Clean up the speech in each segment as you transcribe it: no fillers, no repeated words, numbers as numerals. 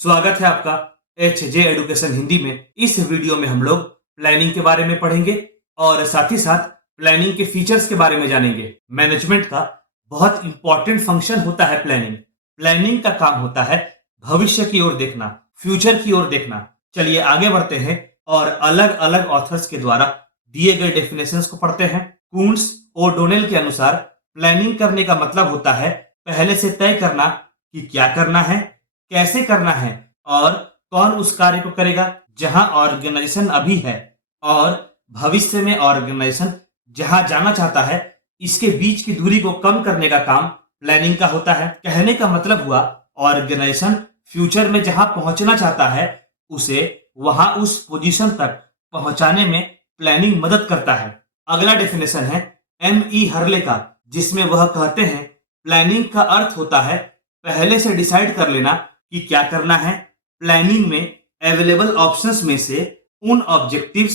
स्वागत है आपका एच जे एडुकेशन हिंदी में। इस वीडियो में हम लोग प्लानिंग के बारे में पढ़ेंगे और साथ ही साथ प्लानिंग के फीचर्स के बारे में जानेंगे। मैनेजमेंट का बहुत इंपॉर्टेंट फंक्शन होता है प्लानिंग। प्लानिंग का काम होता है भविष्य की ओर देखना, फ्यूचर की ओर देखना। चलिए आगे बढ़ते हैं और अलग अलग ऑथर्स के द्वारा दिए गए डेफिनेशंस को पढ़ते हैं। कून्स और डोनेल के अनुसार प्लानिंग करने का मतलब होता है पहले से तय करना कि क्या करना है, कैसे करना है और कौन उस कार्य को करेगा। जहां ऑर्गेनाइजेशन अभी है और भविष्य में ऑर्गेनाइजेशन जहां जाना चाहता है, इसके बीच की दूरी को कम करने का काम प्लानिंग का होता है। कहने का मतलब हुआ ऑर्गेनाइजेशन फ्यूचर में जहां पहुंचना चाहता है, उसे वहां उस पोजीशन तक पहुंचाने में प्लानिंग मदद करता है। अगला डेफिनेशन है M.E. हर्ले का, जिसमें वह कहते हैं प्लानिंग का अर्थ होता है पहले से डिसाइड कर लेना कि क्या करना है। प्लानिंग में अवेलेबल ऑप्शंस में से उन ऑब्जेक्टिव्स,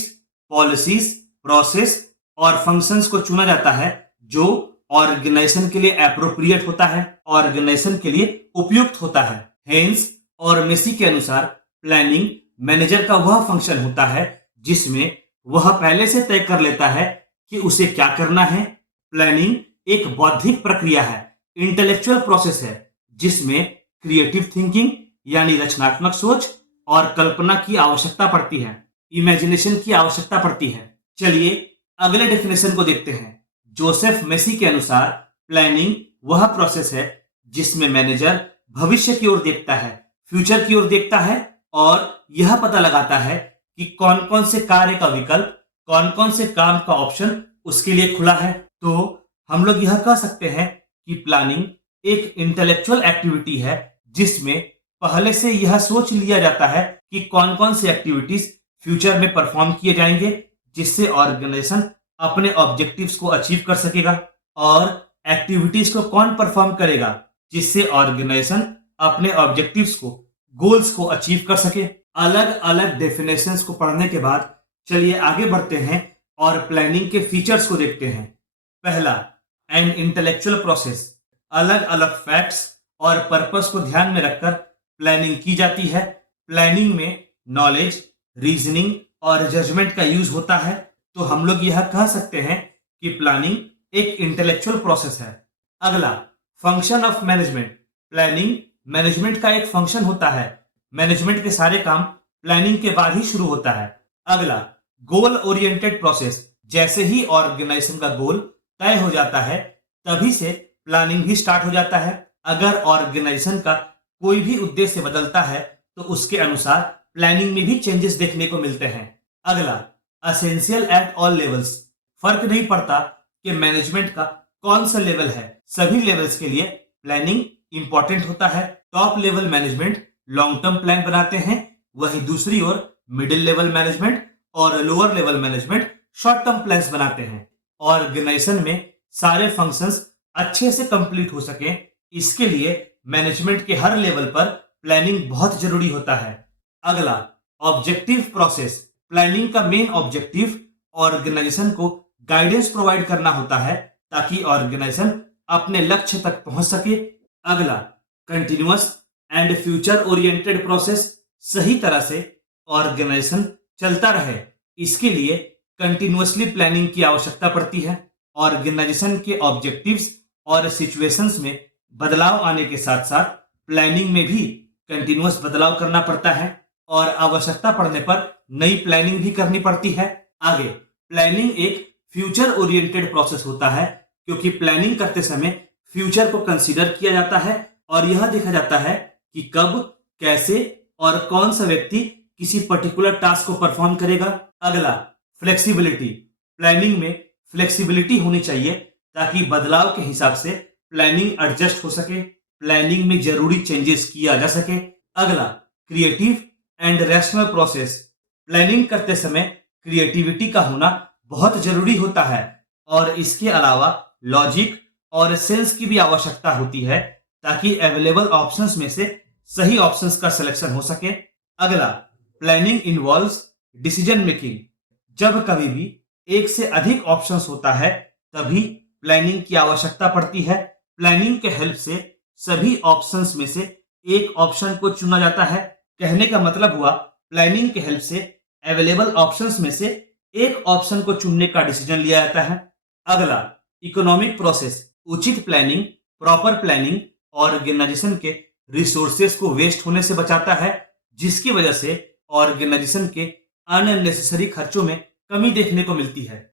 पॉलिसीज, प्रोसेस और फंक्शंस को चुना जाता है जो ऑर्गेनाइजेशन के लिए एप्रोप्रिएट होता है, ऑर्गेनाइजेशन के लिए उपयुक्त होता है। हेंस और मेसी के अनुसार प्लानिंग मैनेजर का वह फंक्शन होता है जिसमें वह पहले से तय कर लेता है कि उसे क्या करना है। प्लानिंग एक बौद्धिक प्रक्रिया है, इंटेलेक्चुअल प्रोसेस है, जिसमें क्रिएटिव थिंकिंग यानी रचनात्मक सोच और कल्पना की आवश्यकता पड़ती है, इमेजिनेशन की आवश्यकता पड़ती है। चलिए अगले डेफिनेशन को देखते हैं। जोसेफ मेसी के अनुसार प्लानिंग वह प्रोसेस है जिसमें मैनेजर भविष्य की ओर देखता है, फ्यूचर की ओर देखता है और यह पता लगाता है कि कौन कौन से कार्य का विकल्प, कौन कौन से काम का ऑप्शन उसके लिए खुला है। तो हम लोग यह कह सकते हैं कि प्लानिंग एक इंटेलेक्चुअल एक्टिविटी है जिसमें पहले से यह सोच लिया जाता है कि कौन कौन से एक्टिविटीज फ्यूचर में परफॉर्म किए जाएंगे, जिससे ऑर्गेनाइजेशन अपने ऑब्जेक्टिव्स को अचीव कर सकेगा, और एक्टिविटीज को कौन परफॉर्म करेगा जिससे ऑर्गेनाइजेशन अपने ऑब्जेक्टिव्स को, गोल्स को अचीव कर सके। अलग अलग डेफिनेशंस को पढ़ने के बाद चलिए आगे बढ़ते हैं और प्लानिंग के फीचर्स को देखते हैं। पहला, एन इंटेलेक्चुअल प्रोसेस। अलग अलग फैक्ट्स और पर्पस को ध्यान में रखकर प्लानिंग की जाती है। प्लानिंग में नॉलेज, रीजनिंग और जजमेंट का यूज होता है। तो हम लोग यह कह सकते हैं कि प्लानिंग एक इंटेलेक्चुअल प्रोसेस है। अगला, function of management. Planning management का एक फंक्शन होता है। मैनेजमेंट के सारे काम प्लानिंग के बाद ही शुरू होता है। अगला, गोल ओरिएंटेड प्रोसेस। जैसे ही ऑर्गेनाइजेशन का गोल तय हो जाता है, तभी से प्लानिंग भी स्टार्ट हो जाता है। अगर ऑर्गेनाइजेशन का कोई भी उद्देश्य बदलता है तो उसके अनुसार प्लानिंग में भी चेंजेस देखने को मिलते हैं। अगला, असेंशियल एट ऑल लेवल्स। फर्क नहीं पड़ता कि मैनेजमेंट का कौन सा लेवल है, सभी लेवल्स के लिए प्लानिंग इंपॉर्टेंट होता है। Top level management long term plan बनाते हैं, वही दूसरी ओर मिडिल लेवल मैनेजमेंट और lower level management short term plans बनाते हैं। ऑर्गेनाइजेशन में सारे फंक्शंस अच्छे से कंप्लीट हो सके, इसके लिए मैनेजमेंट के हर लेवल पर प्लानिंग बहुत जरूरी होता है। अगला, ऑब्जेक्टिव प्रोसेस। प्लानिंग का मेन ऑब्जेक्टिव ऑर्गेनाइजेशन को गाइडेंस प्रोवाइड करना होता है ताकि ऑर्गेनाइजेशन अपने लक्ष्य तक पहुंच सके। अगला, continuous and future oriented process. सही तरह से ऑर्गेनाइजेशन चलता रहे, इसके लिए कंटिन्यूअसली प्लानिंग की आवश्यकता पड़ती है। ऑर्गेनाइजेशन के ऑब्जेक्टिव्स और सिचुएशंस में बदलाव आने के साथ साथ प्लानिंग में भी कंटिन्यूअस बदलाव करना पड़ता है और आवश्यकता पड़ने पर नई प्लानिंग भी करनी पड़ती है। आगे, प्लानिंग एक फ्यूचर ओरिएंटेड प्रोसेस होता है क्योंकि प्लानिंग करते समय फ्यूचर को कंसीडर किया जाता है और यह देखा जाता है कि कब, कैसे और कौन सा व्यक्ति किसी पर्टिकुलर टास्क को परफॉर्म करेगा। अगला, फ्लेक्सिबिलिटी। प्लानिंग में फ्लेक्सिबिलिटी होनी चाहिए ताकि बदलाव के हिसाब से प्लानिंग एडजस्ट हो सके, प्लानिंग में जरूरी चेंजेस किया जा सके। अगला, creative and rational process. Planning करते समय क्रिएटिविटी का होना बहुत जरूरी होता है और इसके अलावा लॉजिक और सेंस की भी आवश्यकता होती है ताकि अवेलेबल ऑप्शंस में से सही ऑप्शंस का सिलेक्शन हो सके। अगला, प्लानिंग इन्वॉल्व्स डिसीजन मेकिंग। जब कभी भी एक से अधिक ऑप्शंस होता है तभी प्लानिंग की आवश्यकता पड़ती है। प्लानिंग के हेल्प से सभी ऑप्शंस में से एक ऑप्शन को चुना जाता है कहने का मतलब हुआ, प्लानिंग के हेल्प से अवेलेबल ऑप्शंस में से एक ऑप्शन को चुनने का डिसीजन लिया जाता है। अगला, इकोनॉमिक प्रोसेस। उचित प्लानिंग प्रॉपर प्लानिंग ऑर्गेनाइजेशन के रिसोर्सेज को वेस्ट होने से बचाता है, जिसकी वजह से ऑर्गेनाइजेशन के अननेसेसरी खर्चों में कमी देखने को मिलती है।